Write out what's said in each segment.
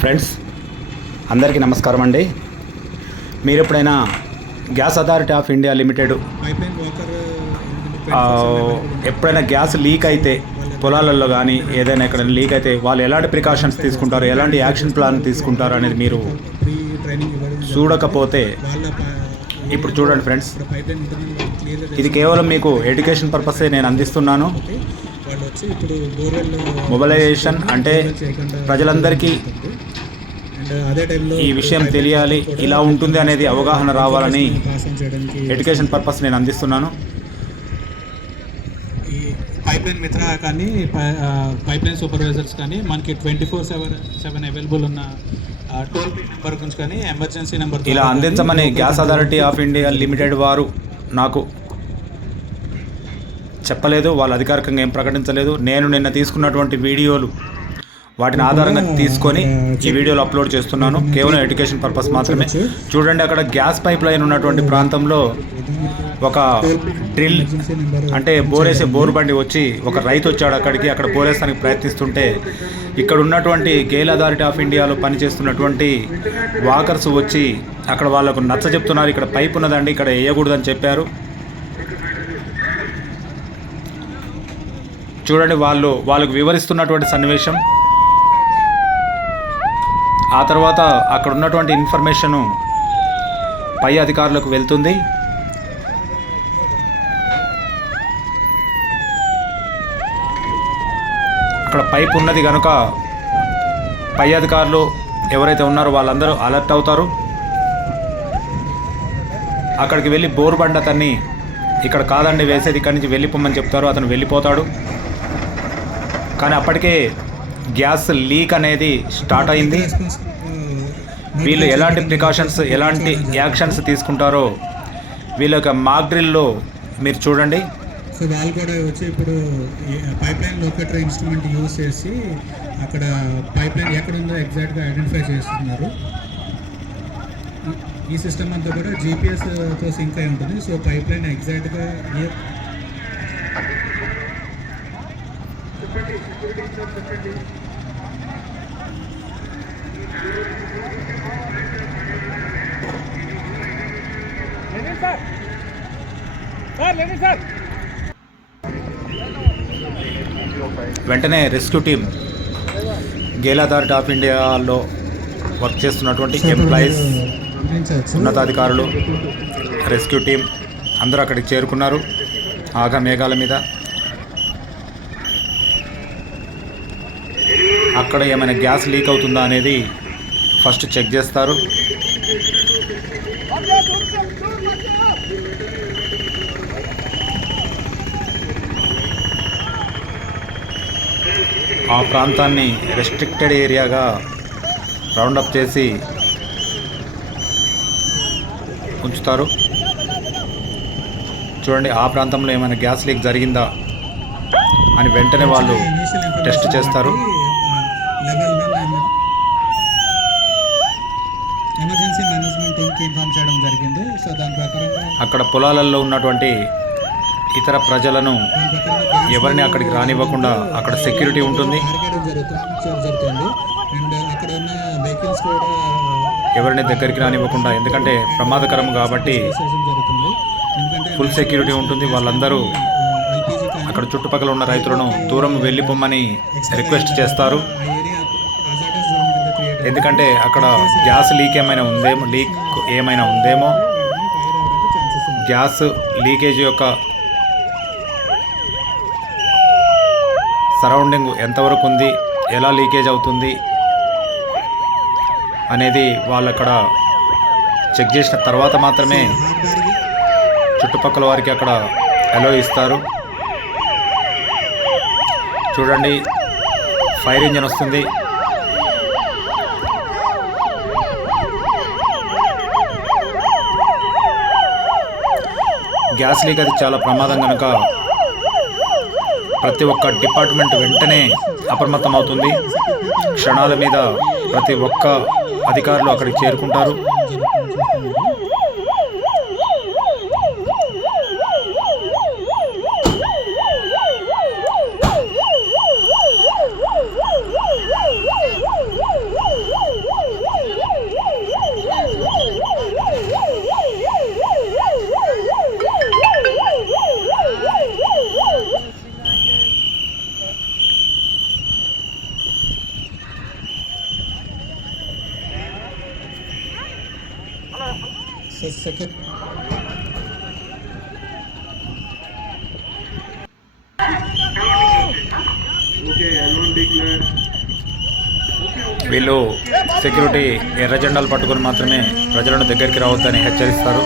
Friends అందరికీ నమస్కారం అండి. మీరు ఎప్పుడైనా గ్యాస్ అథారిటీ ఆఫ్ ఇండియా లిమిటెడ్ ఎప్పుడైనా గ్యాస్ లీక్ అయితే పొలాలలో కానీ ఏదైనా ఎక్కడ లీక్ అయితే వాళ్ళు ఎలాంటి ప్రికాషన్స్ తీసుకుంటారు, ఎలాంటి యాక్షన్ ప్లాన్ తీసుకుంటారు అనేది మీరు చూడకపోతే ఇప్పుడు చూడండి ఫ్రెండ్స్. ఇది కేవలం మీకు ఎడ్యుకేషన్ పర్పసే నేను అందిస్తున్నాను. మొబిలైజేషన్ అంటే ప్రజలందరికీ ఈ విషయం తెలియాలి, ఇలా ఉంటుంది అనేది అవగాహన రావాలని ఎడ్యుకేషన్ పర్పస్ నేను అందిస్తున్నాను. ఈ పైప్లైన్ మిత్ర కానీ పైప్లైన్ సూపర్వైజర్స్ కానీ మనకి 24/7 అవైలబుల్ ఉన్న టోల్ ఫ్రీ నెంబర్ గురించి కానీ ఎమర్జెన్సీ నెంబర్ ఇలా అందించమని గ్యాస్ అథారిటీ ఆఫ్ ఇండియా లిమిటెడ్ వారు నాకు చెప్పలేదు. వాళ్ళు అధికారికంగా ఏం ప్రకటించలేదు. నేను నిన్న తీసుకున్నటువంటి వీడియోలు వాటిని ఆధారంగా తీసుకొని ఈ వీడియోలు అప్లోడ్ చేస్తున్నాను. కేవలం ఎడ్యుకేషన్ పర్పస్ మాత్రమే. చూడండి, అక్కడ గ్యాస్ పైప్ లైన్ ఉన్నటువంటి ప్రాంతంలో ఒక డ్రిల్ అంటే బోరేసే బోరు బండి వచ్చి ఒక రైతు వచ్చాడు అక్కడికి. అక్కడ బోరేస్తానికి ప్రయత్నిస్తుంటే ఇక్కడ ఉన్నటువంటి గేల్ అథారిటీ ఆఫ్ ఇండియాలో పనిచేస్తున్నటువంటి వాకర్స్ వచ్చి అక్కడ వాళ్ళకు నచ్చ చెప్తున్నారు. ఇక్కడ పైప్ ఉన్నదండి, ఇక్కడ వేయకూడదని చెప్పారు. చూడండి, వాళ్ళకు వివరిస్తున్నటువంటి సన్నివేశం. ఆ తర్వాత అక్కడ ఉన్నటువంటి ఇన్ఫర్మేషను పై అధికారులకు వెళ్తుంది. అక్కడ పైప్ ఉన్నది కనుక పై అధికారులు ఎవరైతే ఉన్నారో వాళ్ళందరూ అలర్ట్ అవుతారు. అక్కడికి వెళ్ళి బోర్ బండ అతన్ని ఇక్కడ కాదండి వేసేది, ఇక్కడి నుంచి వెళ్ళిపోమని చెప్తారు. అతను వెళ్ళిపోతాడు. కానీ అప్పటికే గ్యాస్ లీక్ అనేది స్టార్ట్ అయింది. వీళ్ళు ఎలాంటి ప్రికాషన్స్, ఎలాంటి యాక్షన్స్ తీసుకుంటారో వీళ్ళ యొక్క మాక్ డ్రిల్లో మీరు చూడండి. సో వాళ్ళు కూడా వచ్చి ఇప్పుడు pipe line locator instrument use చేసి అక్కడ పైప్ లైన్ ఎక్కడ ఉందో ఎగ్జాక్ట్గా ఐడెంటిఫై చేస్తున్నారు. ఈ సిస్టమ్ అంతా కూడా జీపీఎస్తో సింక్ అయి ఉంటుంది. సో పైప్ లైన్ ఎగ్జాక్ట్గా వెంటనే rescue team, Gayle authority of ఇండియాలో వర్క్ చేస్తున్నటువంటి ఎంప్లాయీస్, ఉన్నతాధికారులు, రెస్క్యూ టీం అందరూ అక్కడికి చేరుకున్నారు. ఆగా మేఘాల మీద అక్కడ ఏమైనా గ్యాస్ లీక్ అవుతుందా అనేది ఫస్ట్ చెక్ చేస్తారు. ఆ ప్రాంతాన్ని రెస్ట్రిక్టెడ్ ఏరియాగా రౌండప్ చేసి ఉంచుతారు. చూడండి, ఆ ప్రాంతంలో ఏమైనా గ్యాస్ లీక్ జరిగిందా అని వెంటనే వాళ్ళు టెస్ట్ చేస్తారు. ఎమర్జెన్సీ మేనేజ్మెంట్ టీమ్కి ఇన్ఫార్మ్ చేయడం జరిగింది. సో దాని ప్రకారంగా అక్కడ పొలాలలో ఉన్నటువంటి ఇతర ప్రజలను ఎవరిని అక్కడికి రానివ్వకుండా అక్కడ సెక్యూరిటీ ఉంటుంది. జరుగుతుంది అండ్ అక్కడ ఉన్న వెహికల్స్ కూడా ఎవరిని దగ్గరికి రానివ్వకుండా, ఎందుకంటే ప్రమాదకరం కాబట్టి ఫుల్ సెక్యూరిటీ ఉంటుంది. వాళ్ళందరూ అక్కడ చుట్టుపక్కల ఉన్న రైతులను దూరం వెళ్ళిపోమని రిక్వెస్ట్ చేస్తారు. ఎందుకంటే అక్కడ గ్యాస్ లీక్ ఏమైనా ఉందేమో, గ్యాస్ లీకేజ్ యొక్క సరౌండింగ్ ఎంతవరకు ఉంది, ఎలా లీకేజ్ అవుతుంది అనేది వాళ్ళు అక్కడ చెక్ చేసిన తర్వాత మాత్రమే చుట్టుపక్కల వారికి అక్కడ అలో ఇస్తారు. చూడండి, ఫైర్ ఇంజన్ వస్తుంది. గ్యాస్ లీక్ అది చాలా ప్రమాదం కనుక ప్రతి ఒక్క డిపార్ట్మెంట్ వెంటనే అప్రమత్తం అవుతుంది. క్షణాల మీద ప్రతి ఒక్క అధికారులు అక్కడికి చేరుకుంటారు. the second. వీళ్ళు సెక్యూరిటీ ఎర్ర జెండాలు పట్టుకొని మాత్రమే ప్రజలను దగ్గరికి రావద్దని హెచ్చరిస్తారు.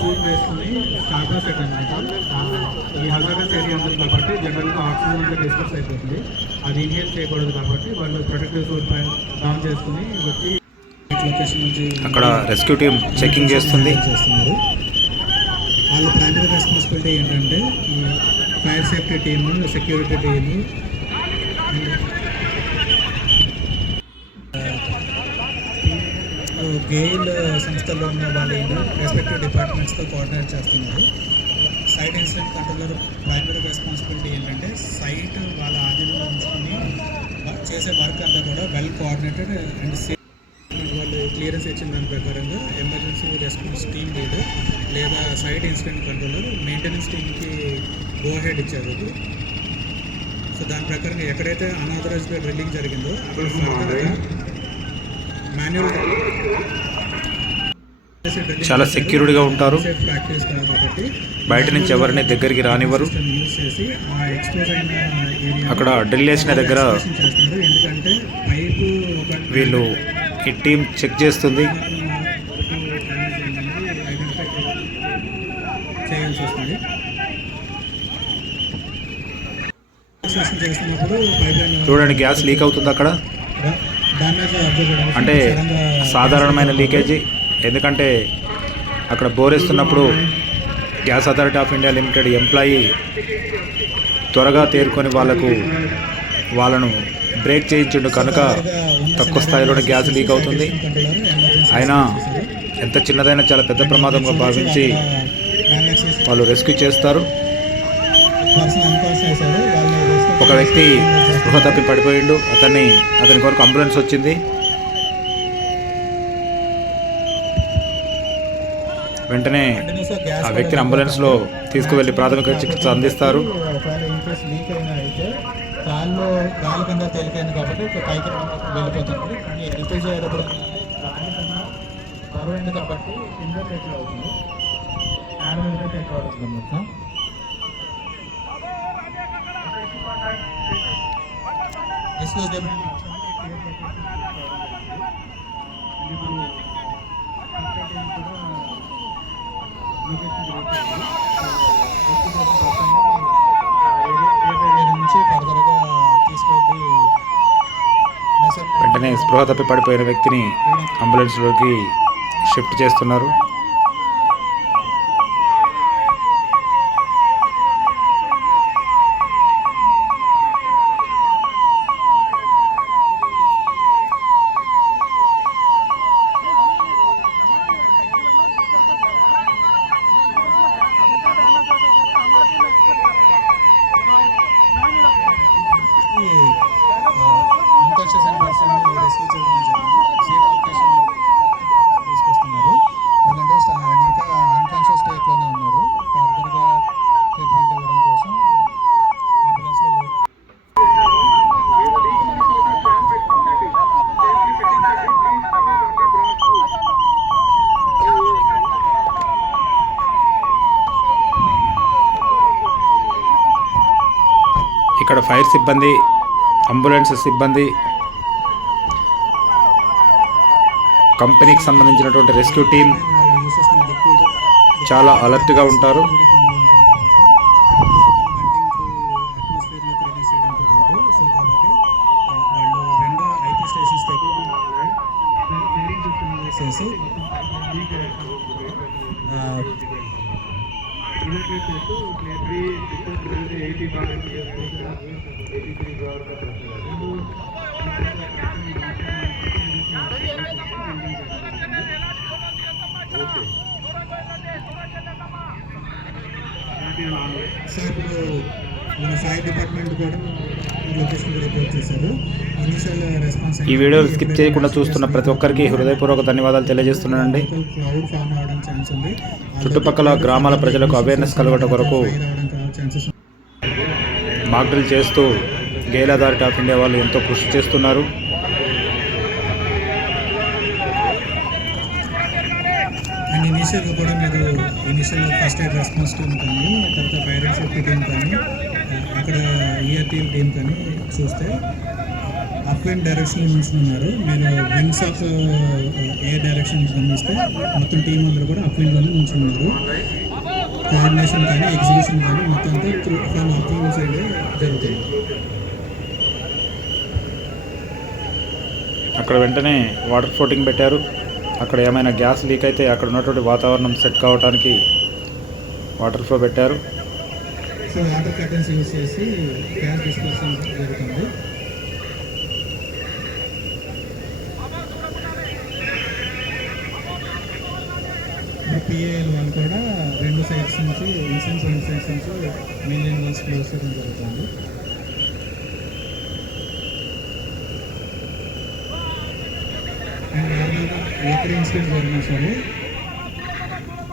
ఫుడ్ వేసుకుని స్టార్టర్ సెట్ అనమాట. ఈ హజారస్ ఏరియా ఉంటుంది కాబట్టి జనరల్గా ఆక్సిజన్ అంతా డిస్టర్స్ అయిపోతుంది. అది ఇన్హేల్ చేయకూడదు కాబట్టి వాళ్ళు ప్రొటెక్టివ్ సూట్ డౌన్ చేసుకుని వచ్చి లొకేషన్ నుంచి అక్కడ రెస్క్యూ టీం చెకింగ్ చేస్తున్నారు. వాళ్ళ ప్రైమరీ రెస్పాన్సిబిలిటీ ఏంటంటే fire safety team, security team, GAIL సంస్థల్లో ఉన్న వాళ్ళు రెస్పెక్టివ్ డిపార్ట్మెంట్స్తో కోఆర్డినేట్ చేస్తున్నారు. Site incident controller primary responsibility ఏంటంటే సైట్ వాళ్ళ ఆధీనంలో ఉంచుకొని చేసే వర్క్ అంతా కూడా వెల్ కోఆర్డినేటెడ్ అండ్ సేఫ్. వాళ్ళు క్లియరెన్స్ ఇచ్చిన దాని ప్రకారంగా ఎమర్జెన్సీ రెస్పాన్స్ టీమ్ లీడర్ లేదా సైట్ ఇన్సిడెంట్ కంట్రోలర్ మెయింటెనెన్స్ టీమ్కి గో హెడ్ ఇచ్చారు. సో దాని ప్రకారంగా ఎక్కడైతే అన్ఆథరైజ్డ్గా డ్రిల్లింగ్ జరిగిందో అక్కడ మాన్యువల్ చాలా సెక్యూరిటీగా ఉంటారు. బయట నుంచి ఎవరిని దగ్గరికి రానివ్వరు. అక్కడ డ్రిల్ వేసిన దగ్గర వీళ్ళు ఈ టీం చెక్ చేస్తుంది. చూడండి, గ్యాస్ లీక్ అవుతుంది అక్కడ. అంటే సాధారణమైన లీకేజీ. ఎందుకంటే అక్కడ బోరేస్తున్నప్పుడు గ్యాస్ అథారిటీ ఆఫ్ ఇండియా లిమిటెడ్ ఎంప్లాయీ త్వరగా తేరుకొని వాళ్ళను బ్రేక్ చేయించుండు కనుక తక్కువ స్థాయిలోనే గ్యాస్ లీక్ అవుతుంది. అయినా ఎంత చిన్నదైనా చాలా పెద్ద ప్రమాదంగా భావించి వాళ్ళు రెస్క్యూ చేస్తారు. ఒక వ్యక్తి స్పృహ తప్పి పడిపోయిండు. అతని కొరకు అంబులెన్స్ వచ్చింది. వెంటనే ఆ వ్యక్తిని అంబులెన్స్లో తీసుకువెళ్ళి ప్రాథమిక చికిత్స అందిస్తారు. కాలు కింద తేలికైంది కాబట్టి పైకి వెళ్ళిపోతుంది. ఎల్పిజి అయినప్పుడు బరువైంది కాబట్టి కింద టెక్లో అవుతుంది. టెక్ అవుతుంది మొత్తం. వెంటనే స్పృహ తప్పి పడిపోయిన వ్యక్తిని అంబులెన్స్లోకి షిఫ్ట్ చేస్తున్నారు. తీసుకొస్తున్నారు. ఎందుకంటే ఇంకా అన్కాన్షియస్ స్టేట్లోనే ఉన్నారు. ఫర్దర్గా ట్రీట్మెంట్ ఇవ్వడం కోసం అంబులెన్స్లో ఇక్కడ ఫైర్ సిబ్బంది, అంబులెన్స్ సిబ్బంది, కంపెనీకి సంబంధించినటువంటి రెస్క్యూ టీం చాలా అలర్ట్గా ఉంటారు. సార్ ఇప్పుడు మన ఫైర్ డిపార్ట్మెంట్ కూడా ఈ లొకేషన్కి రిపోర్ట్ చేశారు. ఇనిషియల్ రెస్పాన్స్ ఈ వీడియో స్కిప్ చేయకుండా చూస్తున్న ప్రతి ఒక్కరికి హృదయపూర్వక ధన్యవాదాలు తెలియజేస్తున్నానండి. క్లౌడ్ ఫామ్ అవడం ఛాన్స్ ఉంది. చుట్టుపక్కల గ్రామాల ప్రజలకు అవేర్నెస్ కలగడం కొరకు ఛాన్సెస్ మాక్ డ్రిల్ చేస్తూ గెయిల్ అథారిటీ ఆఫ్ ఇండియా వాళ్ళు ఎంతో కృషి చేస్తున్నారు. అండ్ ఇనిషియల్గా కూడా మీరు initial first aid response team కానీ తర్వాత ఫైర్ అండ్ సేఫ్టీ టీమ్ కానీ అక్కడ ఈఆర్టీ టీమ్ కానీ చూస్తే అప్విండ్ డైరెక్షన్ నుంచి ఉన్నారు. మీరు వింగ్స్ ఆఫ్ ఏ డైరెక్షన్ గమనిస్తే మొత్తం టీం అందరూ కూడా అప్విండ్లోనే నుంచి ఉన్నారు. కోఆర్డినేషన్ కానీ ఎగ్జిక్యూషన్ కానీ మొత్తం అంతా ఫ్రమ్ అప్విండ్ సైడ్ జరుగుతుంది. అక్కడ వెంటనే వాటర్ ఫ్లోటింగ్ పెట్టారు. అక్కడ ఏమైనా గ్యాస్ లీక్ అయితే అక్కడ ఉన్నటువంటి వాతావరణం సెట్ కావడానికి వాటర్ ఫ్లో పెట్టారు. సో వాటర్ కర్టన్స్ యూజ్ చేసి గ్యాస్ డిస్పర్షన్ జరుగుతుంది. పిఏఎల్ వాళ్ళు కూడా రెండు సైడ్స్ నుంచి ఇన్సెన్స్ రెండు సైడ్స్ నుంచి మెయిన్ వాల్స్ క్లోజ్ చేయడం జరుగుతుంది. అండ్ నార్మల్గా ఎక్కడ ఇన్సిడెంట్ జరిగినా సరే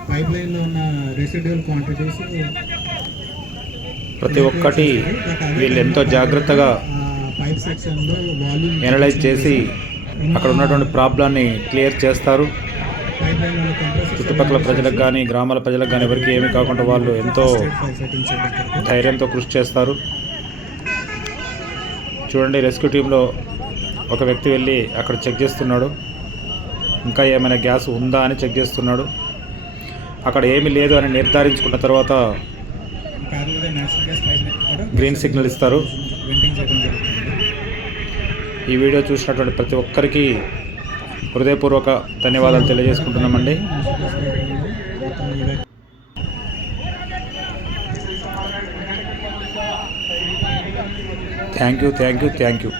పైప్ లైన్లో ఉన్న రెసిడ్యువల్ క్వాంటిటీస్ ప్రతి ఒక్కటి వీళ్ళు ఎంతో జాగ్రత్తగా పైప్ సెక్షన్లో వాల్యూమ్ ఎనలైజ్ చేసి అక్కడ ఉన్నటువంటి ప్రాబ్లాన్ని క్లియర్ చేస్తారు. పైప్ లైన్ చుట్టుపక్కల ప్రజలకు కానీ గ్రామాల ప్రజలకు కానీ ఎవరికి ఏమీ కాకుండా వాళ్ళు ఎంతో ధైర్యంతో కృషి చేస్తారు. చూడండి, రెస్క్యూ టీంలో ఒక వ్యక్తి వెళ్ళి అక్కడ చెక్ చేస్తున్నాడు. ఇంకా ఏమైనా గ్యాస్ ఉందా అని చెక్ చేస్తున్నాడు. అక్కడ ఏమీ లేదు అని నిర్ధారించుకున్న తర్వాత గ్రీన్ సిగ్నల్ ఇస్తారు. ఈ వీడియో చూసినటువంటి ప్రతి ఒక్కరికి హృదయపూర్వక ధన్యవాదాలు తెలియజేసుకుంటున్నామండి. Thank you.